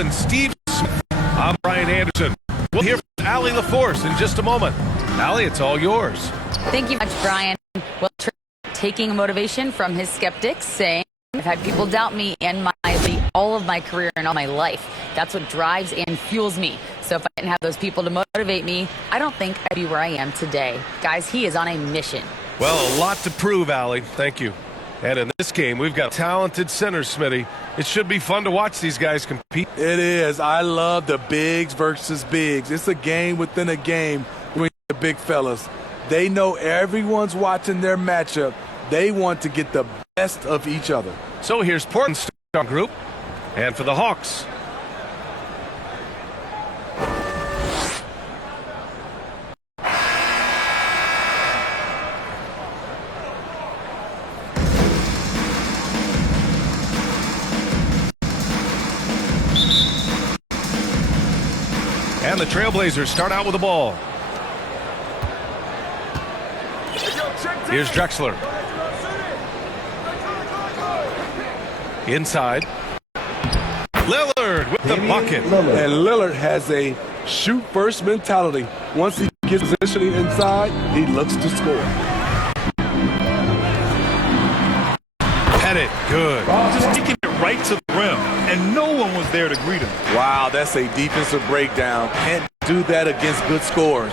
Portland, Steve Smith. I'm Brian Anderson. We'll hear from Allie LaForce in just a moment. Allie, it's all yours. Thank you much, Brian. Well, taking motivation from his skeptics, saying, I've had people doubt me and all of my career and all my life. That's what drives and fuels me. So if I didn't have those people to motivate me, I don't think I'd be where I am today. Guys, he is on a mission. Well, a lot to prove, Allie. Thank you. And in this game, we've got talented centers, Smitty. It should be fun to watch these guys compete. It is. I love the bigs versus bigs. It's a game within a game between the big fellas. They know everyone's watching their matchup. They want to get the best of each other. So here's Portland's starting group. And for the Hawks, and the Trailblazers start out with the ball. Here's Drexler. Inside. Lillard with the bucket. And Lillard has a shoot-first mentality. Once he gets positioning inside, he looks to score. Pettit, good. Just taking it right to the rim, and no one was there to greet him. Wow, that's a defensive breakdown. Can't do that against good scores.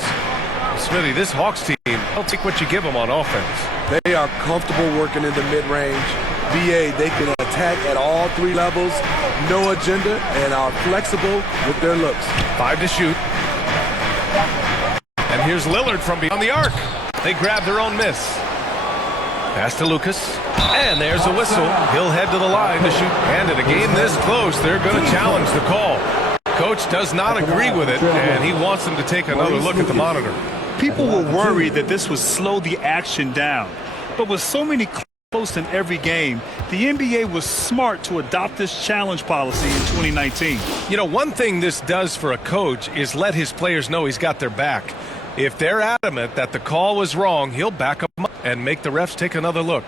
Smitty, this Hawks team, they'll take what you give them on offense. They are comfortable working in the mid-range. BA, they can attack at all three levels, no agenda, and are flexible with their looks. 5 to shoot. And here's Lillard from beyond the arc. They grab their own miss. Pass to Lucas. And there's a whistle. He'll head to the line to shoot. And in a game this close, they're going to challenge the call. Coach does not agree with it, and he wants them to take another look at the monitor. People were worried that this would slow the action down. But with so many close in every game, the NBA was smart to adopt this challenge policy in 2019. You know, one thing this does for a coach is let his players know he's got their back. If they're adamant that the call was wrong, he'll back them up and make the refs take another look.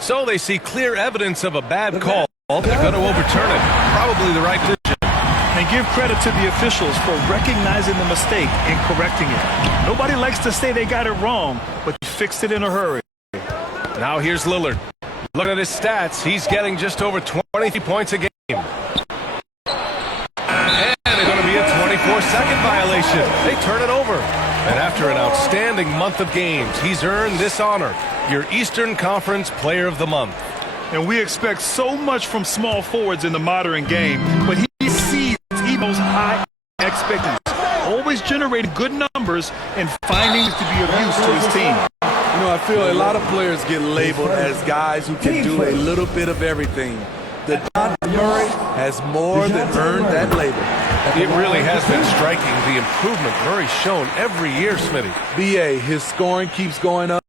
So they see clear evidence of a bad call. They're going to overturn it. Probably the right decision. And give credit to the officials for recognizing the mistake and correcting it. Nobody likes to say they got it wrong, but they fixed it in a hurry. Now here's Lillard. Look at his stats. He's getting just over 23 points a game. And they're going to be a 24-second violation. They turn it over. And after an outstanding month of games, he's earned this honor, your Eastern Conference Player of the Month. And we expect so much from small forwards in the modern game, but he sees Evo's high expectations, always generating good numbers and finding to be of use to his team. You know, I feel a lot of players get labeled as guys who can do a little bit of everything. DeJounte Murray has more than earned that label. It really has been striking, the improvement Murray's shown every year, Smitty. BA, his scoring keeps going up.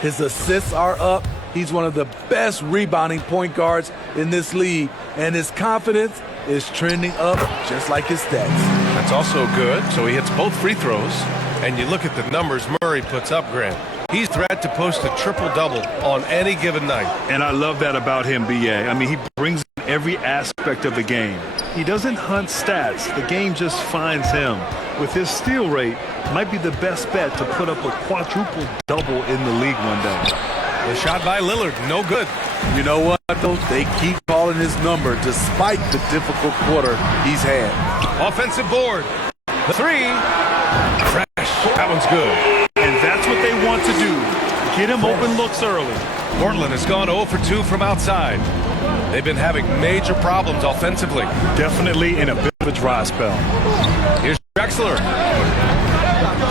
His assists are up. He's one of the best rebounding point guards in this league. And his confidence is trending up just like his stats. That's also good. So he hits both free throws. And you look at the numbers Murray puts up, Grant. He's threat to post a triple-double on any given night. And I love that about him, BA. I mean, he brings in every aspect of the game. He doesn't hunt stats. The game just finds him. With his steal rate, might be the best bet to put up a quadruple-double in the league one day. The shot by Lillard, no good. You know what, though? They keep calling his number despite the difficult quarter he's had. Offensive board. The three. Fresh. That one's good. And that's what they want to do. Get him open looks early. Portland has gone 0 for 2 from outside. They've been having major problems offensively. Definitely in a bit of a dry spell. Here's Drexler.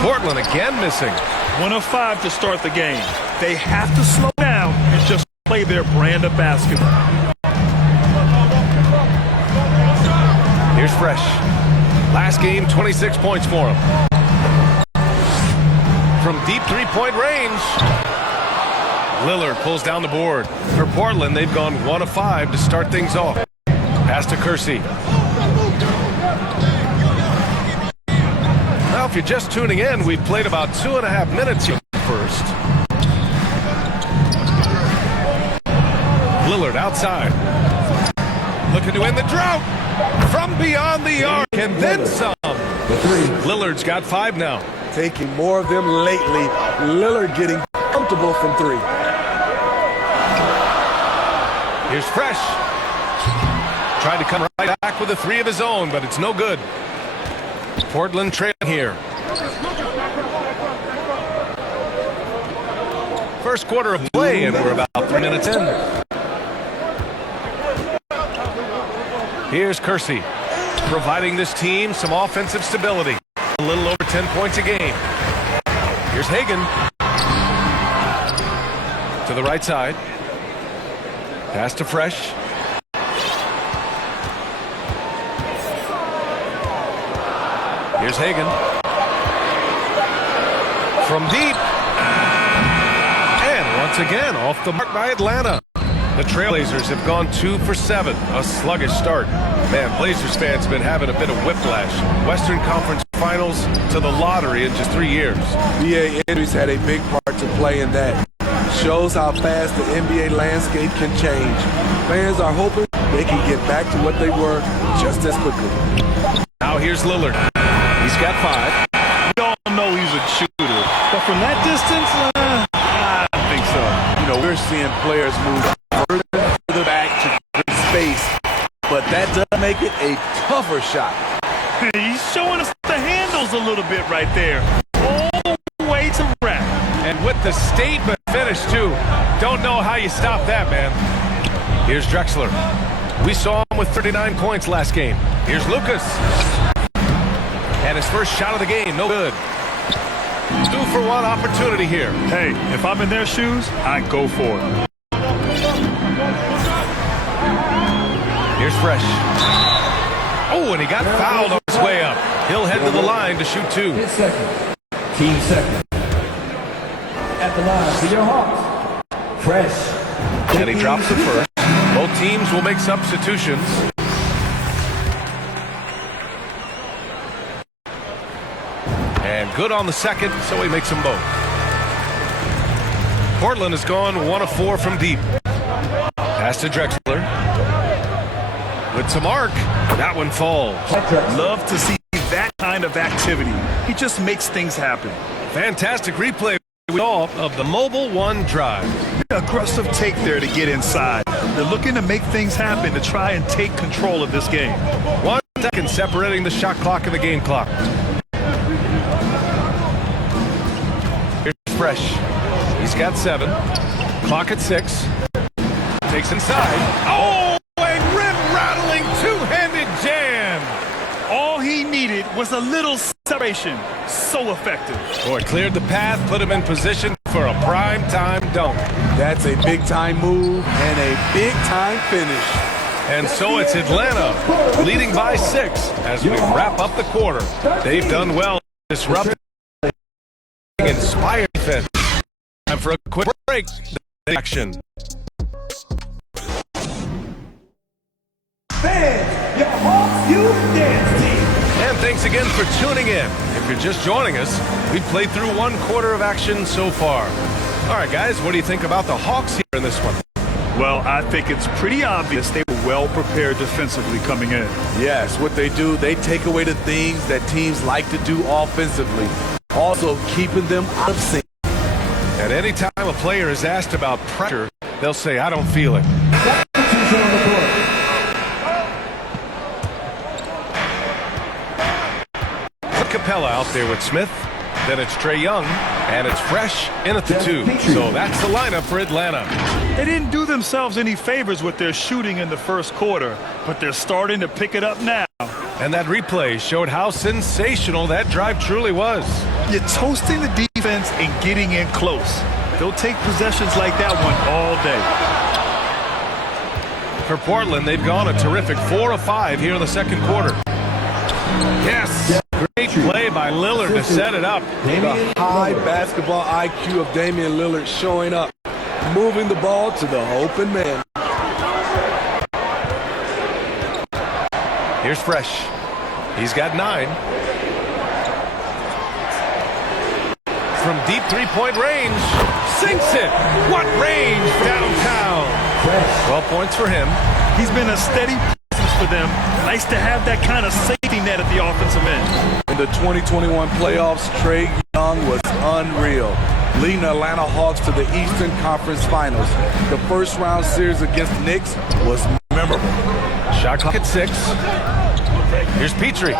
Portland again missing. 1 of 5 to start the game. They have to slow down and just play their brand of basketball. Here's Fresh. Last game, 26 points for him. From deep three-point range, Lillard pulls down the board. For Portland, they've gone 1 of 5 to start things off. Pass to Kersey. if you're just tuning in, we've played about 2.5 minutes here first. Lillard outside. Looking to end the drought from beyond the arc and then some. Lillard's got 5 now. Taking more of them lately. Lillard getting comfortable from 3. Here's Fresh. Tried to come right back with a 3 of his own, but it's no good. Portland trailing here. First quarter of play, and we're about 3 minutes in. Here's Kersey, providing this team some offensive stability. A little over 10 points a game. Here's Hagan. To the right side. Pass to Fresh. Here's Hagan. From deep. And once again, off the mark by Atlanta. The Trailblazers have gone 2 for 7. A sluggish start. Man, Blazers fans have been having a bit of whiplash. Western Conference Finals to the lottery in just 3 years. NBA injuries had a big part to play in that. Shows how fast the NBA landscape can change. Fans are hoping they can get back to what they were just as quickly. Now here's Lillard. He's got 5. We all know he's a shooter, but from that distance, I don't think so. You know, we're seeing players move further back to create space, but that does make it a tougher shot. He's showing us the handles a little bit right there. Oh, way to wrap. And with the statement finish, too. Don't know how you stop that, man. Here's Drexler. We saw him with 39 points last game. Here's Lucas. And his first shot of the game, no good. 2-for-1 opportunity here. Hey, if I'm in their shoes, I go for it. Here's Fresh. Oh, and he got fouled on his way up. He'll head to the line to shoot 2. His second. Team second. At the line for your Hawks. Fresh. And he drops the first. Both teams will make substitutions. And good on the second, so he makes them both. Portland has gone 1 of 4 from deep. Pass to Drexler. With some arc. That one falls. Love to see that kind of activity. He just makes things happen. Fantastic replay of the Mobile One drive. Aggressive take there to get inside. They're looking to make things happen to try and take control of this game. 1 second separating the shot clock and the game clock. Here's Fresh. He's got 7. Clock at 6. Takes inside. Oh, a rim-rattling two-handed jam. All he needed was a little separation. So effective. Boy, cleared the path, put him in position for a prime-time dunk. That's a big-time move and a big-time finish. And so it's Atlanta leading by 6 as we wrap up the quarter. They've done well disrupting inspired defense. Time for a quick break. Action. Fans, your Hawks Youth Dance Team. And thanks again for tuning in. If you're just joining us, we've played through 1 quarter of action so far. All right, guys, what do you think about the Hawks here in this one? Well, I think it's pretty obvious they were well prepared defensively coming in. Yes, what they do, they take away the things that teams like to do offensively, also keeping them out of sync. And any time a player is asked about pressure, they'll say, I don't feel it. Capella out there with Smith. Then it's Trae Young, and it's Fresh in at the 2. So that's the lineup for Atlanta. They didn't do themselves any favors with their shooting in the first quarter, but they're starting to pick it up now. And that replay showed how sensational that drive truly was. You're toasting the defense and getting in close. They'll take possessions like that one all day. For Portland, they've gone a terrific 4 of 5 here in the second quarter. Yes! Great play by Lillard to set it up. The high basketball IQ of Damian Lillard showing up, moving the ball to the open man. Here's Fresh. He's got 9. from deep three-point range. Sinks it. What range downtown. 12 points for him. He's been a steady presence for them. Nice to have that kind of safety net at the offensive end. In the 2021 playoffs, Trae Young was unreal, leading the Atlanta Hawks to the Eastern Conference Finals. The first-round series against the Knicks was memorable. Shot clock at 6. Here's Petrie.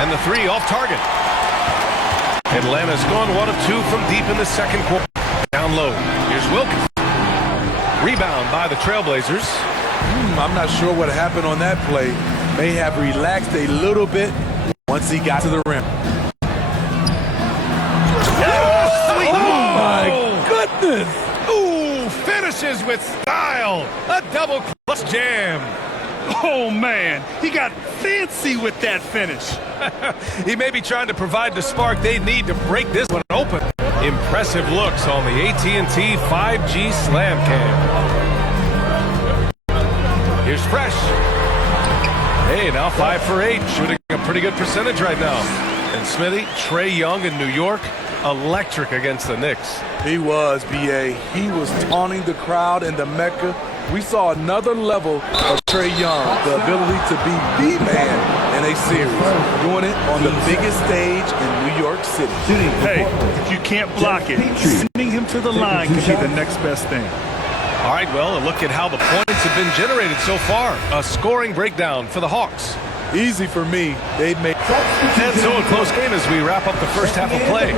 And the three off target. Atlanta's gone 1 of 2 from deep in the second quarter. Down low. Here's Wilkins. Rebound by the Trailblazers. I'm not sure what happened on that play. May have relaxed a little bit once he got to the rim. Oh, my goodness! Ooh, finishes with style. A double clutch jam. Oh, man, he got fancy with that finish. He may be trying to provide the spark they need to break this one open. Impressive looks on the AT&T 5G Slam Cam. Here's Fresh. Hey, now 5 for 8, shooting a pretty good percentage right now. And Smithy, Trae Young in New York, electric against the Knicks. He was, B.A. He was taunting the crowd in the Mecca. We saw another level of Trae Young, the ability to be the man in a series, doing it on the biggest stage in New York City. Hey, if you can't block it, sending him to the line could be the next best thing. All right, well, a look at how the points have been generated so far. A scoring breakdown for the Hawks. Easy for me. They've made... And so a close game as we wrap up the first half of play.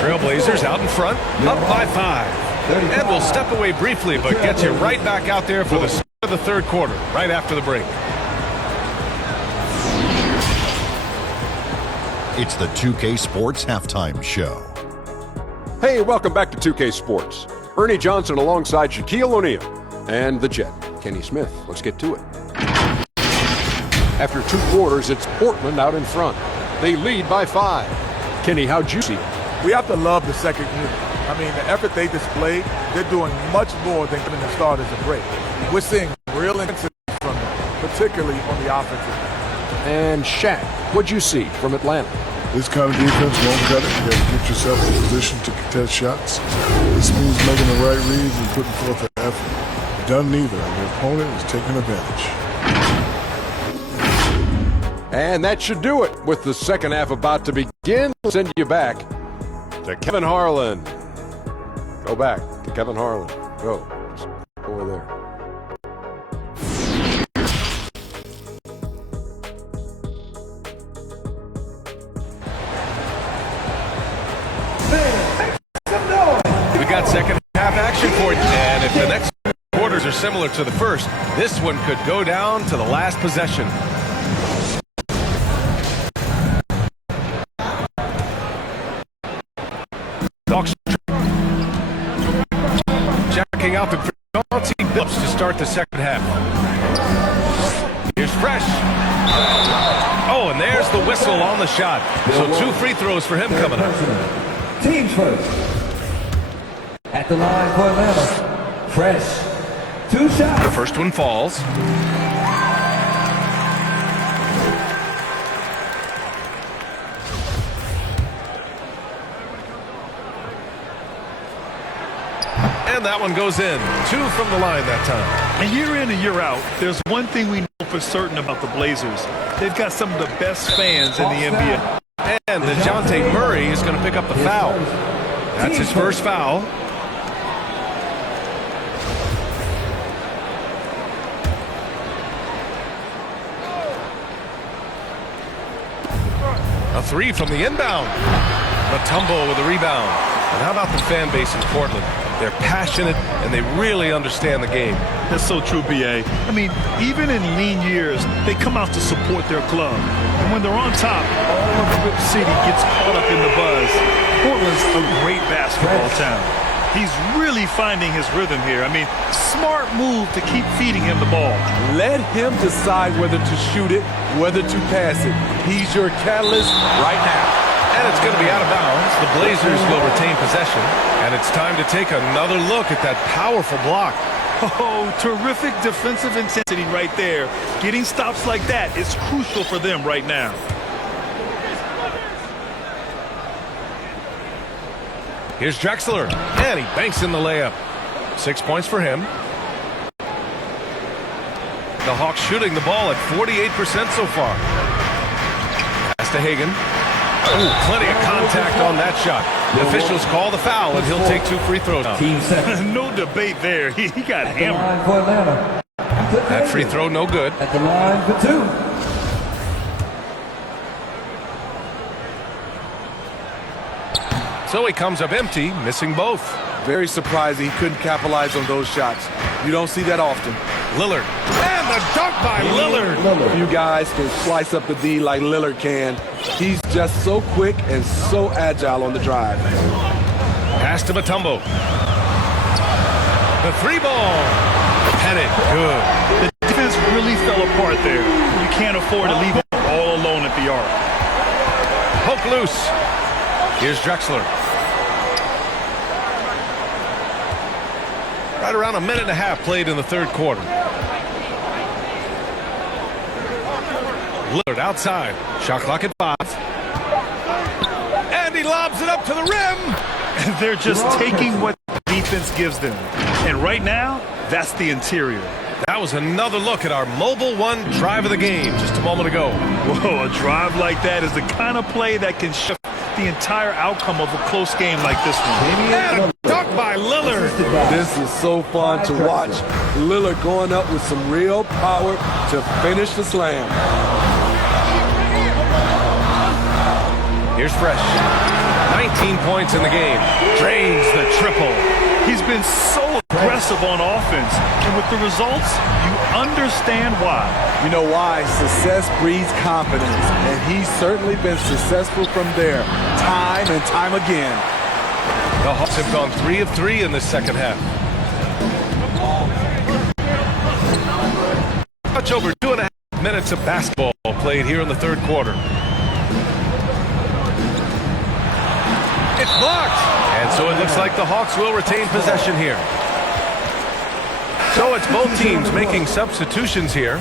Trailblazers out in front, up by 5. And we'll step away briefly, but get you right back out there for the start of the third quarter, right after the break. It's the 2K Sports Halftime Show. Hey, welcome back to 2K Sports. Ernie Johnson alongside Shaquille O'Neal and the Jet, Kenny Smith. Let's get to it. After 2 quarters, it's Portland out in front. They lead by 5. Kenny, how'd you see it? We have to love the second unit. I mean, the effort they displayed, they're doing much more than giving the starters a break. We're seeing real intensity from them, particularly on the offensive end. And Shaq, what'd you see from Atlanta? This kind of defense won't cut it. You got to get yourself in position to contest shots. This means making the right reads and putting forth an effort. You've done neither, and the opponent is taking advantage. And that should do it. With the second half about to begin, we'll send you back to Kevin Harlan. Go back to Kevin Harlan. Go. Over there. We got second half action for you. And if the next quarters are similar to the first, this one could go down to the last possession. Hawks checking out the Chauncey Billups to start the second half. Here's Fresh. Oh, and there's the whistle on the shot. So 2 free throws for him coming up. Teams first. At the line for Atlanta, Fresh. 2 shots. The first one falls. And that one goes in. 2 from the line that time. And year in and year out, there's one thing we know for certain about the Blazers. They've got some of the best fans in the NBA. And DeJounte Murray is going to pick up the foul. That's his first foul. A 3 from the inbound. Mutombo with a rebound. And how about the fan base in Portland? They're passionate, and they really understand the game. That's so true, B.A. I mean, even in lean years, they come out to support their club. And when they're on top, all of Rip City gets caught up in the buzz. Portland's a great basketball town. He's really finding his rhythm here. I mean, smart move to keep feeding him the ball. Let him decide whether to shoot it, whether to pass it. He's your catalyst right now. And it's going to be out of bounds. The Blazers will retain possession. And it's time to take another look at that powerful block. Oh, terrific defensive intensity right there. Getting stops like that is crucial for them right now. Here's Drexler, and he banks in the layup. 6 points for him. The Hawks shooting the ball at 48% so far. Pass to Hagan. Ooh, plenty of contact on that shot. The officials call the foul, and he'll take 2 free throws. No debate there. He got hammered. Line for Atlanta. That free throw no good. At the line for 2. So he comes up empty, missing both. Very surprising he couldn't capitalize on those shots. You don't see that often. Lillard. And the dunk by Lillard. You guys can slice up the D like Lillard can. He's just so quick and so agile on the drive. Pass to Mutombo. The 3 ball. Headed. Good. The defense really fell apart there. You can't afford to leave him all alone at the arc. Poke loose. Here's Drexler. Right around a minute and a half played in the third quarter. Lillard outside. Shot clock at 5. And he lobs it up to the rim. They're just taking what defense gives them. And right now, that's the interior. That was another look at our Mobile One drive of the game just a moment ago. Whoa, a drive like that is the kind of play that can shift the entire outcome of a close game like this one. And a dunk by Lillard. This is so fun to watch. Lillard going up with some real power to finish the slam. Here's Fresh. 19 points in the game. Drains the triple. He's been so aggressive on offense, and with the results, you understand why. You know why? Success breeds confidence, and he's certainly been successful from there, time and time again. The Hawks have gone 3 of 3 in the second half. Much over 2.5 minutes of basketball played here in the third quarter. It's blocked. And so it looks like the Hawks will retain possession here. So it's both teams making substitutions here.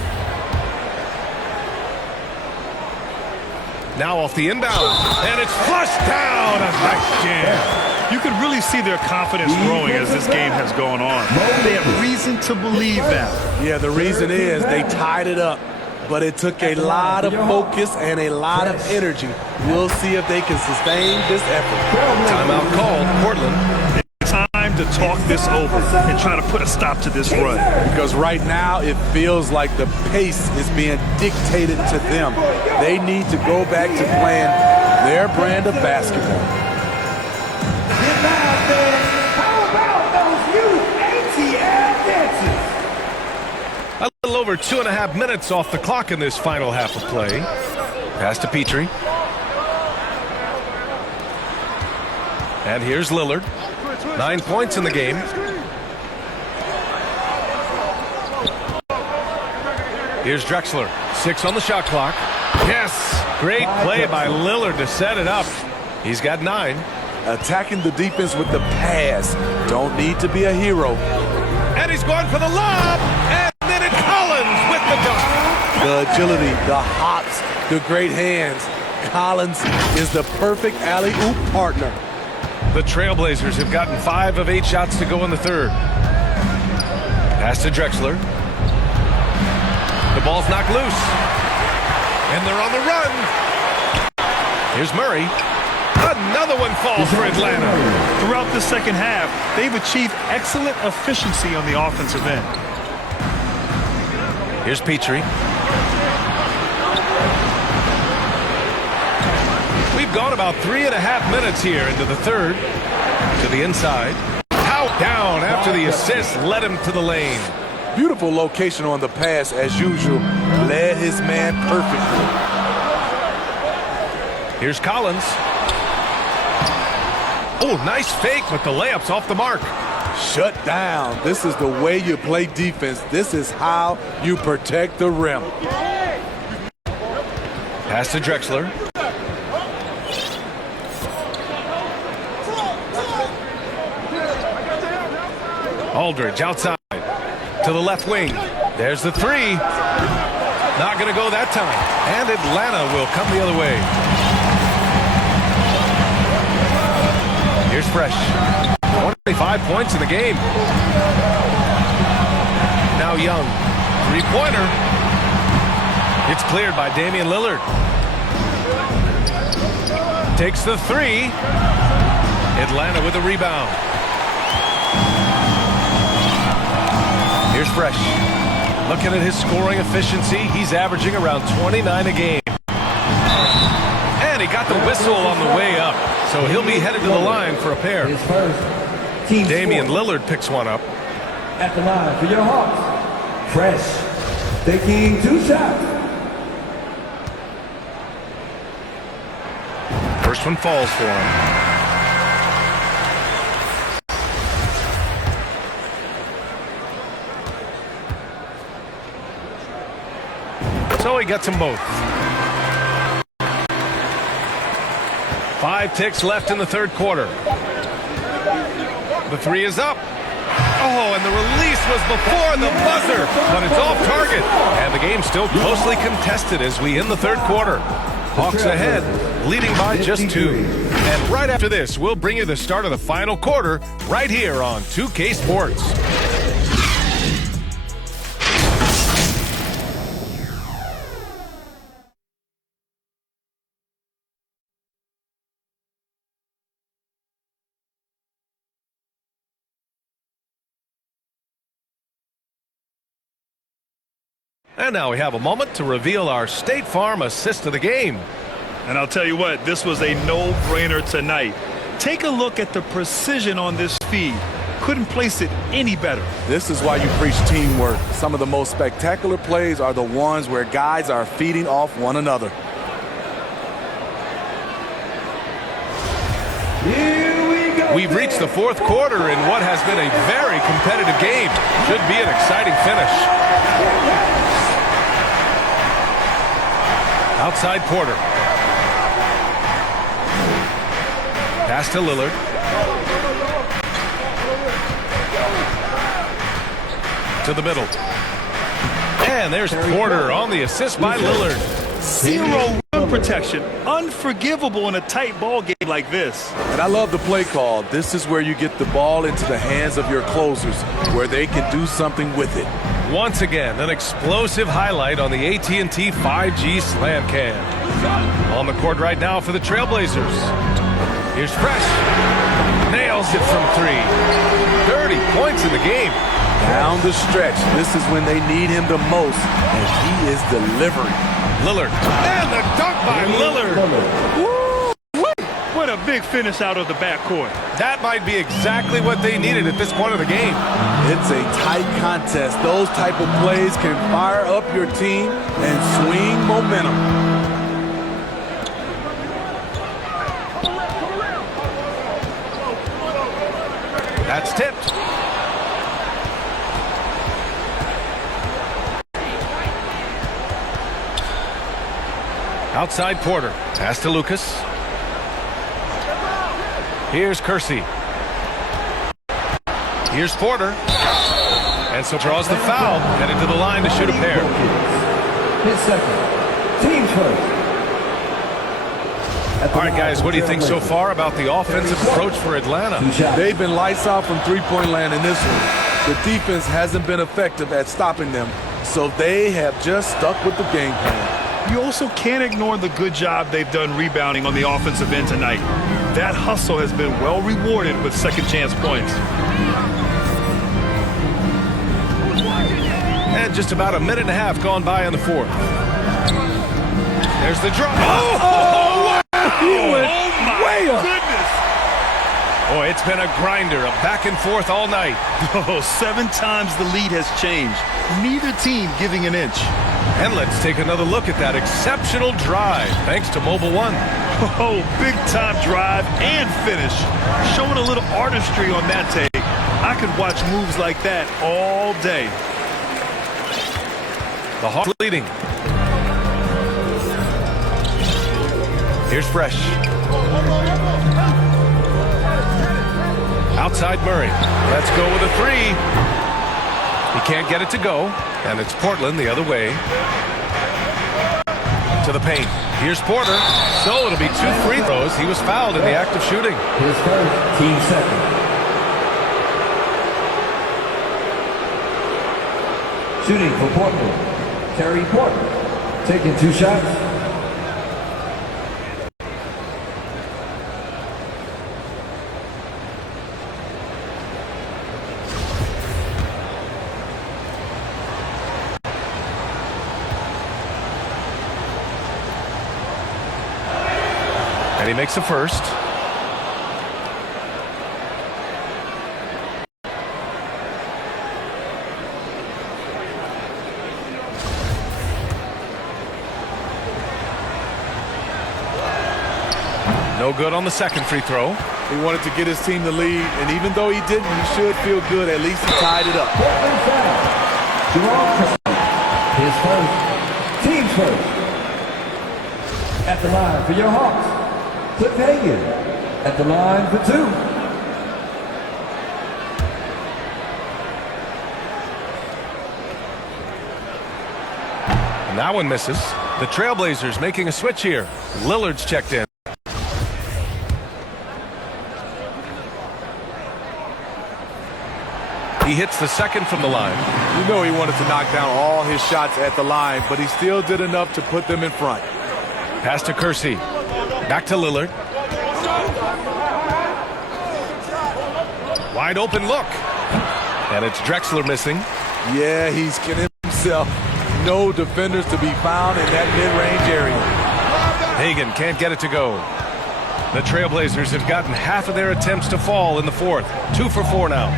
Now off the inbound. And it's flushed down. A nice jam. You can really see their confidence growing as this game has gone on. They have reason to believe that. Yeah, the reason is they tied it up. But it took a lot of focus and a lot of energy. We'll see if they can sustain this effort. Timeout called. Portland. It's time to talk this over and try to put a stop to this run. Because right now it feels like the pace is being dictated to them. They need to go back to playing their brand of basketball. How about those new ATL dances? A little over 2.5 minutes off the clock in this final half of play. Pass to Petrie. And here's Lillard. 9 points in the game. Here's Drexler. 6 on the shot clock. Yes! Great play by Lillard to set it up. He's got 9. Attacking the defense with the pass. Don't need to be a hero. And he's going for the lob. And then it's Collins with the dunk. The agility, the hops, the great hands. Collins is the perfect alley-oop partner. The Trailblazers have gotten 5 of 8 shots to go in the third. Pass to Drexler. The ball's knocked loose. And they're on the run. Here's Murray. Another one falls for Atlanta. Throughout the second half, they've achieved excellent efficiency on the offensive end. Here's Petrie. We've gone about 3.5 minutes here into the third. To the inside. Out down after the assist led him to the lane. Beautiful location on the pass as usual. Led his man perfectly. Here's Collins. Oh, nice fake, but the layup's off the mark. Shut down. This is the way you play defense. This is how you protect the rim. Pass to Drexler. Aldridge outside to the left wing. There's the 3. Not going to go that time. And Atlanta will come the other way. Here's Fresh. 25 points in the game. Now Young. Three-pointer. It's cleared by Damian Lillard. Takes the three. Atlanta with a rebound. Here's Fresh. Looking at his scoring efficiency, he's averaging around 29 a game. And he got the whistle on the way up, so he'll be headed to the line for a pair. His first team Damian score. Lillard picks one up. At the line for your Hawks, Fresh, taking 2 shots. First one falls for him. So he gets them both. 5 ticks left in the third quarter. The three is up. Oh, and the release was before the buzzer, but it's off target. And the game's still closely contested as we end the third quarter. Hawks ahead, leading by just 2. And right after this, we'll bring you the start of the final quarter right here on 2K Sports. And now we have a moment to reveal our State Farm assist of the game. And I'll tell you what, this was a no-brainer tonight. Take a look at the precision on this feed. Couldn't place it any better. This is why you preach teamwork. Some of the most spectacular plays are the ones where guys are feeding off one another. We've reached the fourth quarter in what has been a very competitive game. Should be an exciting finish. Outside Porter. Pass to Lillard. To the middle. And there's Porter on the assist by Lillard. Zero rim protection. Unforgivable in a tight ball game like this. And I love the play call. This is where you get the ball into the hands of your closers, where they can do something with it. Once again, an explosive highlight on the AT&T 5G Slam Cam. On the court right now for the Trailblazers. Here's Fresh. Nails it from 3. 30 points in the game. Down the stretch. This is when they need him the most, and he is delivering. Lillard. And the dunk by Lillard. Woo! What a big finish out of the backcourt. That might be exactly what they needed at this point of the game. It's a tight contest. Those type of plays can fire up your team and swing momentum. That's tipped. Outside Porter. Pass to Lucas. Here's Kersey. Here's Porter. And so draws the foul. Headed to the line to shoot a pair. His second. Team first. All right, guys, what do you think so far about the offensive approach for Atlanta? They've been lights out from three-point land in this one. The defense hasn't been effective at stopping them, so they have just stuck with the game plan. You also can't ignore the good job they've done rebounding on the offensive end tonight. That hustle has been well rewarded with second chance points. And just about a minute and a half gone by in the fourth. There's the drop. Oh, my goodness. Boy, it's been a grinder, a back and forth all night. Oh, 7 times the lead has changed. Neither team giving an inch. And let's take another look at that exceptional drive, thanks to Mobile One. Oh, big time drive and finish. Showing a little artistry on that take. I could watch moves like that all day. The Hawks leading. Here's Fresh. Outside Murray. Let's go with a 3. He can't get it to go, and it's Portland the other way. To to the paint. Here's Porter. So it'll be 2 free throws. He was fouled in the act of shooting. His first, team second. Shooting for Portland, Terry Porter, taking 2 shots. And he makes the first. No good on the second free throw. He wanted to get his team the lead, and even though he didn't, he should feel good. At least he tied it up. Portland foul. Jerome Christie, his first, team's first. At the line for your Hawks, Cliff Hagan. At the line for 2. And that one misses. The Trailblazers making a switch here. Lillard's checked in. He hits the second from the line. You know he wanted to knock down all his shots at the line, but he still did enough to put them in front. Pass to Kersey. Back to Lillard. Wide open look. And it's Drexler missing. Yeah, he's kidding himself. No defenders to be found in that mid-range area. Hagan can't get it to go. The Trailblazers have gotten half of their attempts to fall in the fourth. 2 for 4 now.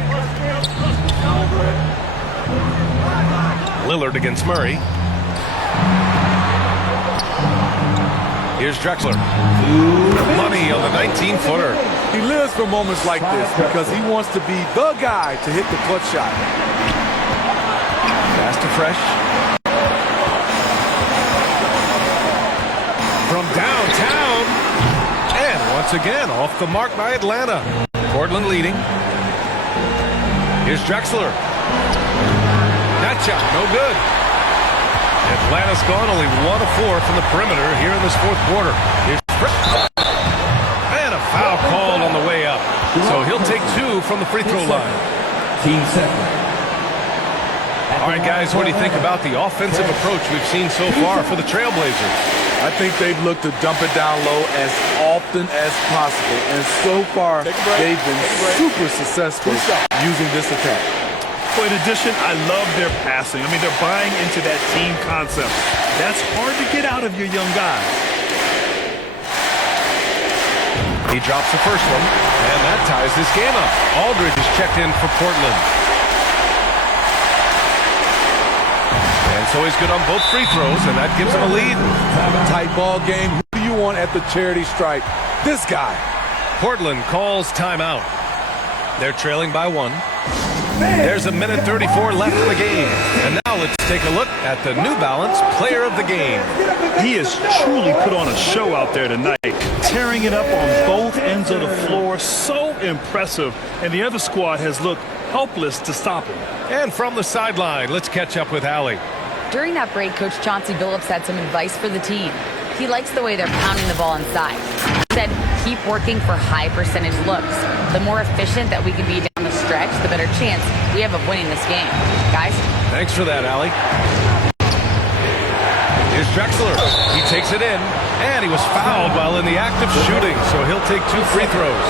Lillard against Murray. Here's Drexler. Money on the 19-footer. He lives for moments like this because he wants to be the guy to hit the clutch shot. Pass to Fresh. From downtown. And once again, off the mark by Atlanta. Portland leading. Here's Drexler. That shot, no good. Atlanta's gone only 1 of 4 from the perimeter here in this fourth quarter. Here's Fresh. And a foul called on the way up. So he'll take 2 from the free throw line. Team second. All right, guys, what do you think about the offensive approach we've seen so far for the Trailblazers? I think they've looked to dump it down low as often as possible. And so far, they've been super successful using this attack. Well, in addition, I love their passing. I mean, they're buying into that team concept. That's hard to get out of your young guys. He drops the first one, and that ties this game up. Aldridge is checked in for Portland. And so he's good on both free throws, and that gives him a lead. Tight ball game. Who do you want at the charity stripe? This guy. Portland calls timeout. They're trailing by 1. There's a minute 34 left in the game. And now let's take a look at the New Balance player of the game. He has truly put on a show out there tonight, tearing it up on both ends of the floor. So impressive. And the other squad has looked helpless to stop him. And from the sideline, let's catch up with Allie. During that break, Coach Chauncey Billups had some advice for the team. He likes the way they're pounding the ball inside. He said, keep working for high percentage looks. The more efficient that we can be down the stretch, the better chance we have of winning this game. Guys? Thanks for that, Allie. Here's Drexler. He takes it in, and he was fouled while in the act of shooting, so he'll take 2 free throws.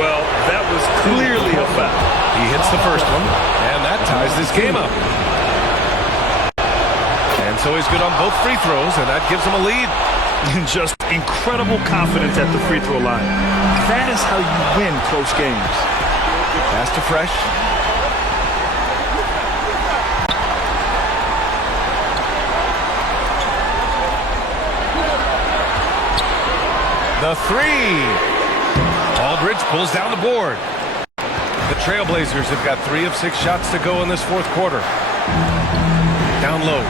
Well, that was clearly a foul. He hits the first one, and that ties this game up. And so he's good on both free throws, and that gives him a lead. Just incredible confidence at the free throw line. That is how you win close games. Pass to Fresh. The 3. Aldridge pulls down the board. The Trailblazers have got 3 of 6 shots to go in this fourth quarter. Down low.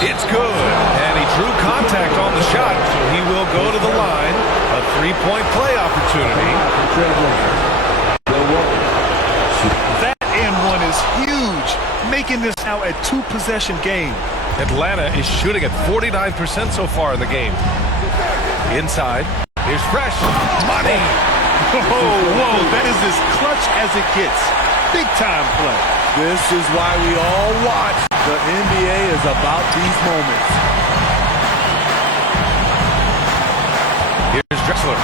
It's good. And he drew contact on the shot, so he will go to the line. A 3-point play opportunity. That and one is huge. Make making this now a 2-possession game. Atlanta is shooting at 49% so far in the game. Inside, here's Fresh. Money! Whoa, that is as clutch as it gets. Big time play. This is why we all watch. The NBA is about these moments. Here's Drexler.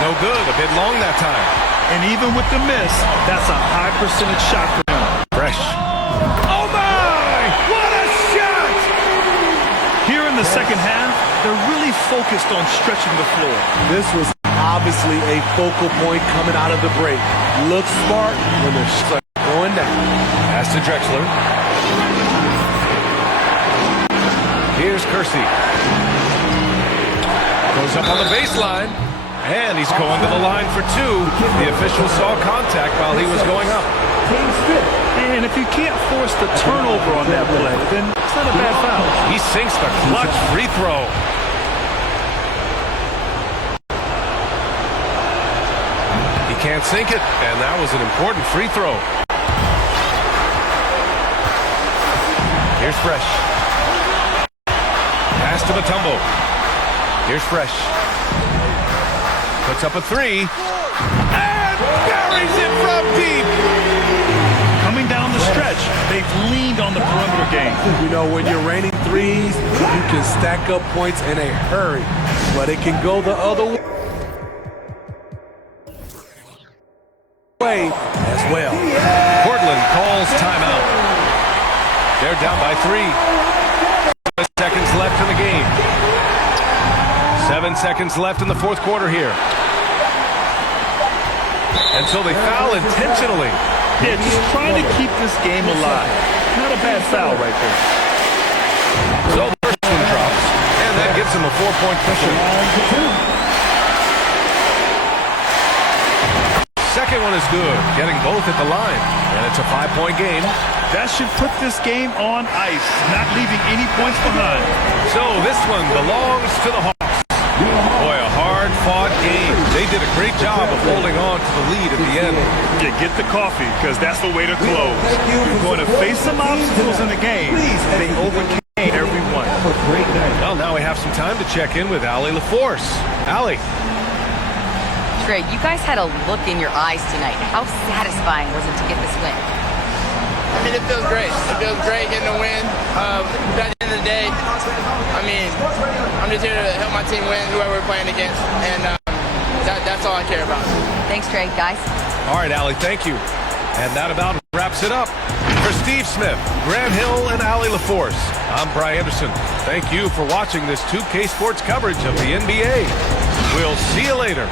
No good, a bit long that time. And even with the miss, that's a high percentage shot for him. Fresh. Oh my! What a shot! Here in the second half, they're really focused on stretching the floor. This was obviously a focal point coming out of the break. Look smart when the shots are going down. Pass to Drexler. Here's Kersey. Goes up on the baseline. And he's going to the line for 2. The official saw contact while he was going up. And if you can't force the turnover on that play, then it's not a bad foul. He sinks the clutch free throw. He can't sink it, and that was an important free throw. Here's Fresh. Pass to Mutombo. Here's Fresh. Puts up a 3. And buries it from deep. Coming down the stretch, they've leaned on the perimeter game. You know, when you're raining threes, you can stack up points in a hurry, but it can go the other way as well. Portland calls timeout. They're down by 3. 7 seconds left in the game. 7 seconds left in the fourth quarter here. Until they foul intentionally. Yeah, just trying to keep this game alive. Not a bad foul right there. So the first one drops, and that gives them a 4-point cushion. Second one is good, getting both at the line. And it's a 5-point game. That should put this game on ice, not leaving any points behind. So this one belongs to the Hawks. Boy, a hard-fought game. They did a great job of holding on to the lead at the end. Yeah, get the coffee, because that's the way to close. You're going to face some obstacles in the game. They overcame every one. Well, now we have some time to check in with Allie LaForce. Allie. Trey, you guys had a look in your eyes tonight. How satisfying was it to get this win? I mean, it feels great. It feels great getting the win. But at the end of the day, I mean, I'm just here to help my team win, whoever we're playing against, and that's all I care about. Thanks, Trey. Guys? All right, Allie, thank you. And that about wraps it up. For Steve Smith, Grant Hill, and Allie LaForce, I'm Brian Anderson. Thank you for watching this 2K Sports coverage of the NBA. We'll see you later.